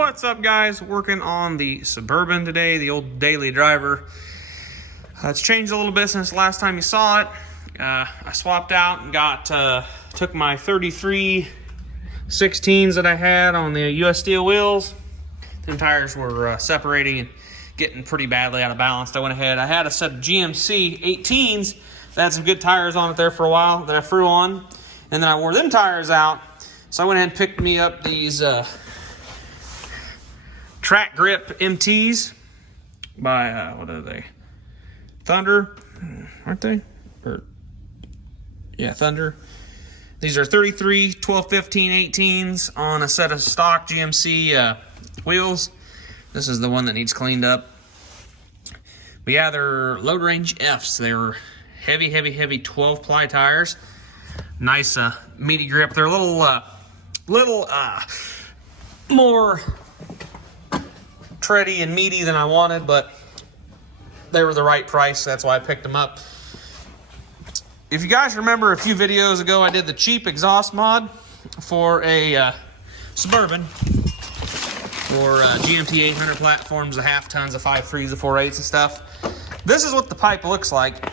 What's up, guys? Working on the Suburban today, the old daily driver. It's changed a little bit since the last time you saw it. I swapped out and took my 33 16s that I had on the US steel wheels. Them tires were separating and getting pretty badly out of balance. I went ahead, I had a set of GMC 18s that had some good tires on it there for a while that I threw on, and then I wore them tires out. So I went ahead and picked me up these Track Grip MTs by, what are they? Thunder, aren't they? Yeah, Thunder. These are 33, 12, 15, 18s on a set of stock GMC wheels. This is the one that needs cleaned up. But yeah, they're load range Fs. They're heavy 12-ply tires. Nice meaty grip. They're a little more tready and meaty than I wanted, but they were the right price. That's why I picked them up. If you guys remember a few videos ago, I did the cheap exhaust mod for a Suburban for GMT 800 platforms, the half tons, the 5.3s, the 4.8s and stuff. This is what the pipe looks like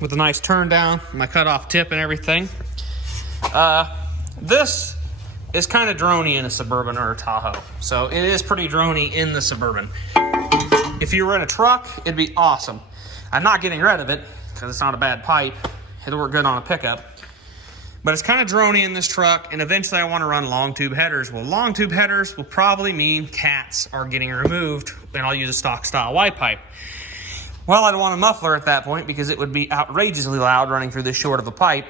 with a nice turn down, my cutoff tip and everything. This is kind of droney in a Suburban or a Tahoe. So it is pretty droney in the Suburban. If you were in a truck, it'd be awesome. I'm not getting rid of it because it's not a bad pipe. It'll work good on a pickup. But it's kind of droney in this truck, and eventually I want to run long tube headers. Well, long tube headers will probably mean cats are getting removed, and I'll use a stock style Y pipe. Well, I don't want a muffler at that point because it would be outrageously loud running through this short of a pipe.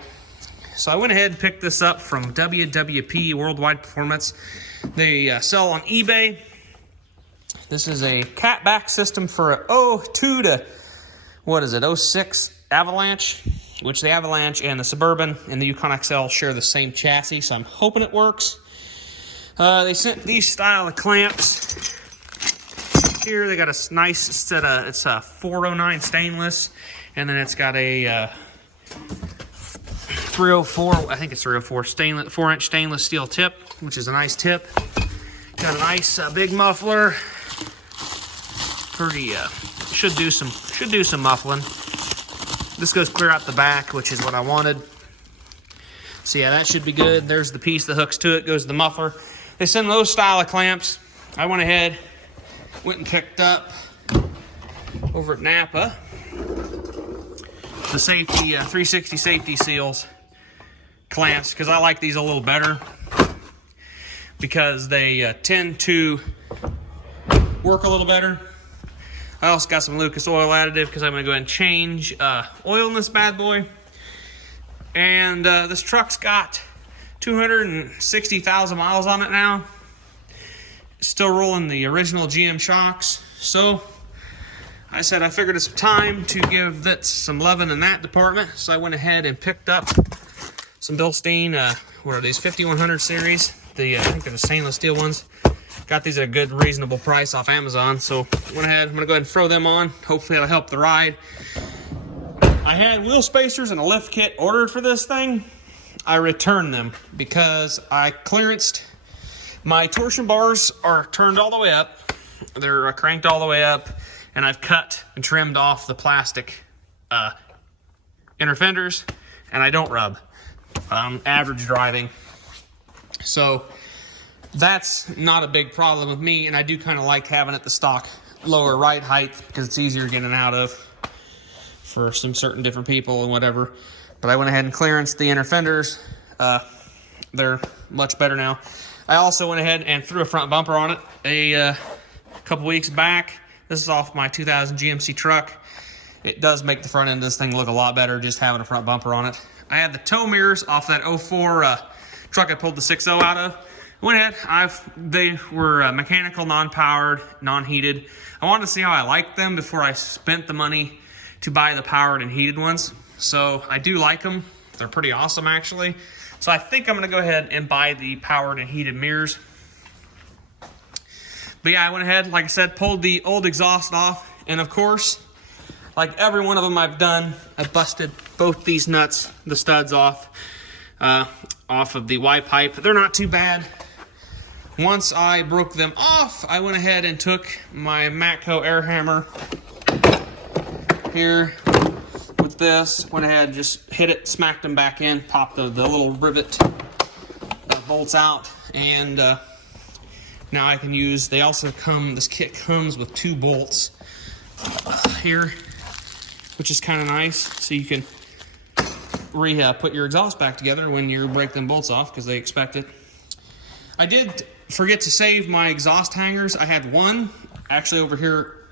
So I went ahead and picked this up from WWP, Worldwide Performance. They sell on eBay. This is a catback system for a 02 to, what is it, 06 Avalanche, which the Avalanche and the Suburban and the Yukon XL share the same chassis, so I'm hoping it works. They sent these style of clamps. Here they got a nice set of, it's a 409 stainless, and then it's got a 304, I think it's 304 stainless, 4-inch stainless steel tip, which is a nice tip. Got a nice big muffler. Pretty should do some muffling. This goes clear out the back, which is what I wanted. So yeah, that should be good. There's the piece that hooks to it, goes to the muffler. They send those style of clamps. I went ahead, went and picked up over at Napa the safety 360 safety seals clamps, because I like these a little better because they tend to work a little better. I also got some Lucas oil additive because I'm going to go ahead and change oil in this bad boy. And this truck's got 260,000 miles on it now. Still rolling the original GM shocks. So I said I figured it's time to give that some loving in that department. So I went ahead and picked up some Bilstein, what are these, 5100 series. I think they're the stainless steel ones. Got these at a good, reasonable price off Amazon. So went ahead, I'm gonna go ahead and throw them on. Hopefully it'll help the ride. I had wheel spacers and a lift kit ordered for this thing. I returned them because I clearanced. My torsion bars are turned all the way up. They're cranked all the way up, and I've cut and trimmed off the plastic inner fenders, and I don't rub. Average driving. So that's not a big problem with me, and I do kind of like having it the stock lower ride height because it's easier getting out of for some certain different people and whatever. But I went ahead and clearanced the inner fenders. They're much better now. I also went ahead and threw a front bumper on it a couple weeks back. This is off my 2000 GMC truck. It does make the front end of this thing look a lot better just having a front bumper on it. I had the tow mirrors off that 04 truck I pulled the 6.0 out of. Went ahead, they were mechanical, non-powered, non-heated. I wanted to see how I liked them before I spent the money to buy the powered and heated ones. So I do like them. They're pretty awesome, actually. So I think I'm going to go ahead and buy the powered and heated mirrors. But yeah, I went ahead, like I said, pulled the old exhaust off. And of course, like every one of them I've done, I busted both these nuts, the studs off of the Y pipe. They're not too bad. once I broke them off, I went ahead and took my Matco air hammer here with this, went ahead and just hit it, smacked them back in, popped the little rivet bolts out, and now I can use, they also come, this kit comes with 2 bolts here, which is kind of nice, so you can put your exhaust back together when you break them bolts off, because they expect it. I did forget to save my exhaust hangers. I had one actually over here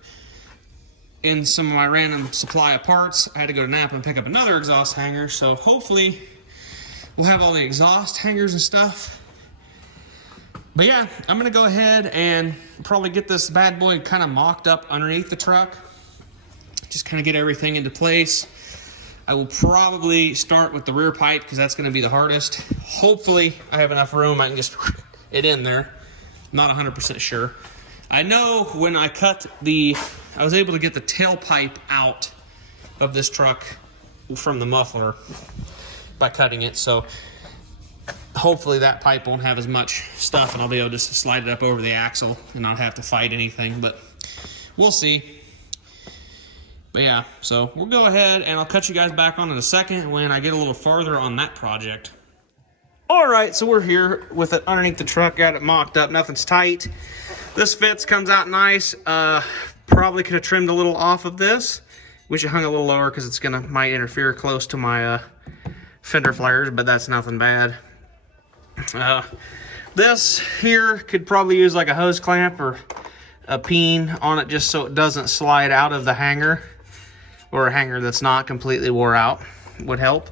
in some of my random supply of parts. I had to go to Napa and pick up another exhaust hanger, so hopefully we'll have all the exhaust hangers and stuff. But yeah, I'm gonna go ahead and probably get this bad boy kind of mocked up underneath the truck. Just kind of get everything into place. I will probably start with the rear pipe because that's gonna be the hardest. Hopefully I have enough room I can just it in there. Not 100% sure. I know when I cut I was able to get the tailpipe out of this truck from the muffler by cutting it, so hopefully that pipe won't have as much stuff and I'll be able to just slide it up over the axle and not have to fight anything, but we'll see. But yeah, so we'll go ahead and I'll cut you guys back on in a second when I get a little farther on that project. All right, so we're here with it underneath the truck, got it mocked up, nothing's tight. This fits, comes out nice. Probably could have trimmed a little off of this. Wish it hung a little lower because it's might interfere close to my fender flares, but that's nothing bad. This here could probably use like a hose clamp or a peen on it just so it doesn't slide out of the hanger, or a hanger that's not completely wore out would help.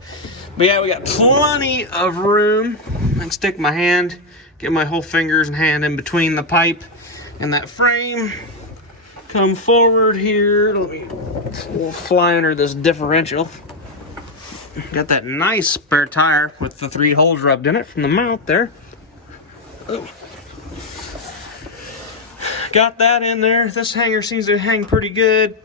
But yeah, we got plenty of room. I can stick my hand, get my whole fingers and hand in between the pipe and that frame. Come forward here. We'll fly under this differential. Got that nice spare tire with the 3 holes rubbed in it from the mount there. Oh. Got that in there. This hanger seems to hang pretty good.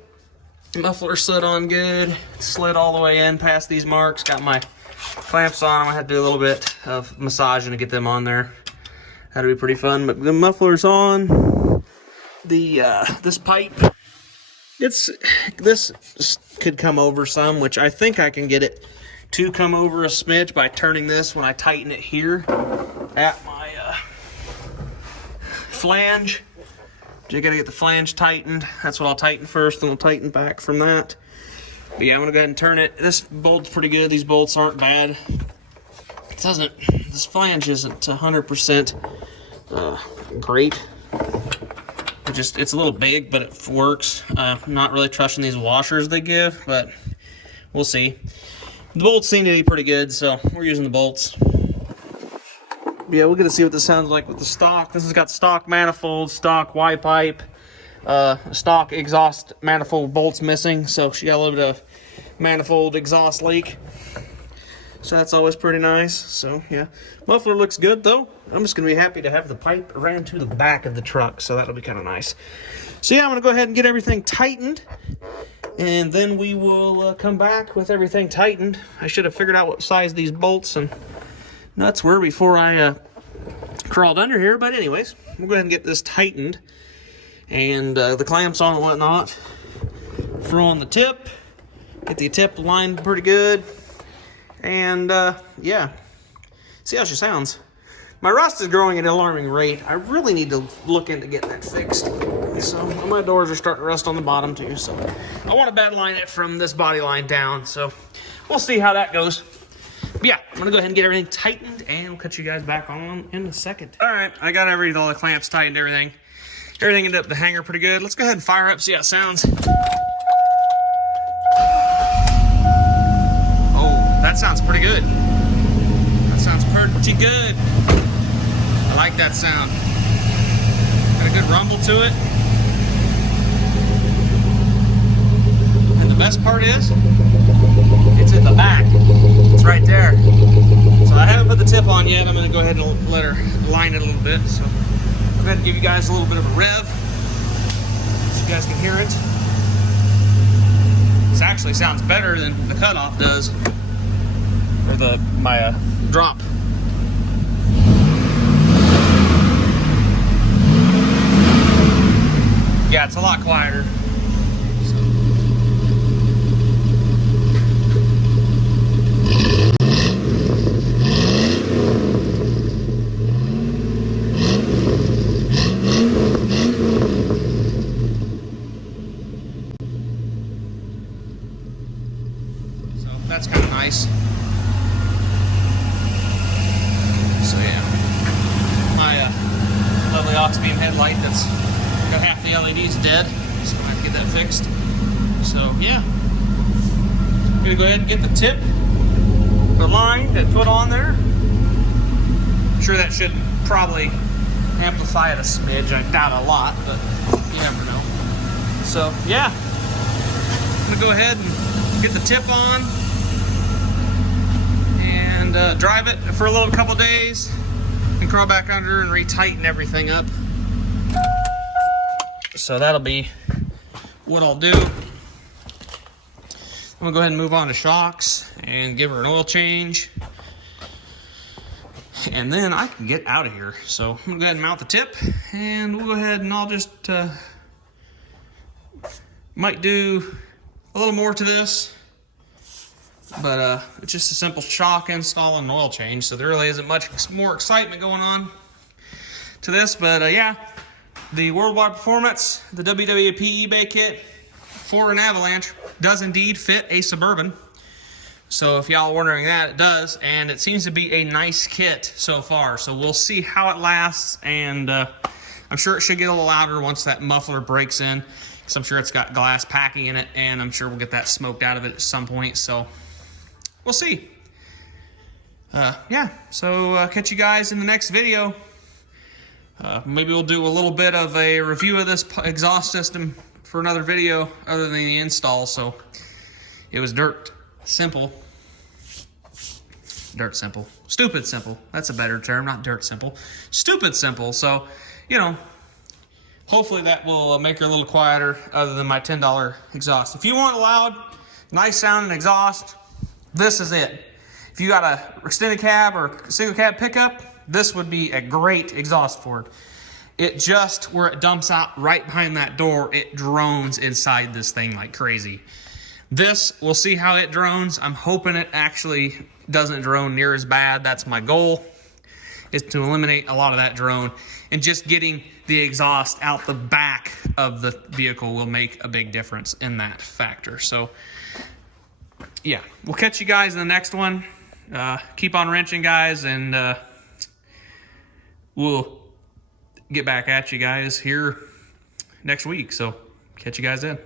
Muffler slid on good. Slid all the way in past these marks. Got my clamps on them. I had to do a little bit of massaging to get them on there. That'd be pretty fun. But the muffler's on. This pipe, this could come over some, which I think I can get it to come over a smidge by turning this when I tighten it here at my flange. You gotta get the flange tightened. That's what I'll tighten first, then I'll tighten back from that. But yeah, I'm gonna go ahead and turn it. This bolt's pretty good. These bolts aren't bad. This flange isn't 100% great. It's a little big, but it works. I'm not really trusting these washers they give, but we'll see. The bolts seem to be pretty good, so we're using the bolts. Yeah, we're gonna see what this sounds like with the stock. This has got stock manifold, stock Y pipe, stock exhaust manifold bolts missing, so she got a little bit of manifold exhaust leak. So that's always pretty nice. So yeah, muffler looks good though. I'm just gonna be happy to have the pipe ran to the back of the truck, so that'll be kind of nice. So yeah, I'm gonna go ahead and get everything tightened, and then we will come back with everything tightened. I should have figured out what size these bolts and nuts were before I crawled under here, but anyways, we'll go ahead and get this tightened, and the clamps on and whatnot. Throw on the tip, get the tip lined pretty good. And yeah, see how she sounds. My rust is growing at an alarming rate. I really need to look into getting that fixed. So my doors are starting to rust on the bottom too. So I want to bed line it from this body line down. So we'll see how that goes. But yeah, I'm gonna go ahead and get everything tightened, and we'll cut you guys back on in a second. All right, I got all the clamps tightened, everything. Everything ended up the hanger pretty good. Let's go ahead and fire up, see how it sounds. That sounds pretty good. That sounds pretty good. I like that sound. Got a good rumble to it. And the best part is, it's in the back. It's right there. So I haven't put the tip on yet. I'm going to go ahead and let her line it a little bit. So I'm going to give you guys a little bit of a rev so you guys can hear it. This actually sounds better than the cutoff does. Or my drop. Yeah, it's a lot quieter. So that's kind of nice. So yeah, my lovely aux beam headlight that's got half the LEDs dead, so I have to get that fixed. So yeah, I'm gonna go ahead and get the tip, the line that put on there. I'm sure that should probably amplify it a smidge. I doubt a lot, but you never know. So yeah, I'm gonna go ahead and get the tip on and drive it for a couple days and crawl back under and retighten everything up. So that'll be what I'll do. I'm gonna go ahead and move on to shocks and give her an oil change, and then I can get out of here. So I'm gonna go ahead and mount the tip, and we'll go ahead and I'll just might do a little more to this, but it's just a simple shock install and oil change, so there really isn't much more excitement going on to this. But yeah, the Worldwide Performance, the WWP eBay kit for an Avalanche does indeed fit a Suburban. So if y'all are wondering that, it does, and it seems to be a nice kit so far. So we'll see how it lasts, and I'm sure it should get a little louder once that muffler breaks in, because I'm sure it's got glass packing in it, and I'm sure we'll get that smoked out of it at some point. So we'll see. Yeah, so catch you guys in the next video. Maybe we'll do a little bit of a review of this exhaust system for another video other than the install. So it was dirt simple. Dirt simple. Stupid simple. That's a better term, not dirt simple. Stupid simple. So, you know, hopefully that will make her a little quieter other than my $10 exhaust. If you want a loud, nice sounding exhaust, this is it. If you got a extended cab or single cab pickup, this would be a great exhaust for it. It just, where it dumps out right behind that door, it drones inside this thing like crazy. This, we'll see how it drones. I'm hoping it actually doesn't drone near as bad. That's my goal, is to eliminate a lot of that drone. And just getting the exhaust out the back of the vehicle will make a big difference in that factor. So yeah, we'll catch you guys in the next one. Keep on wrenching, guys, and we'll get back at you guys here next week. So catch you guys then.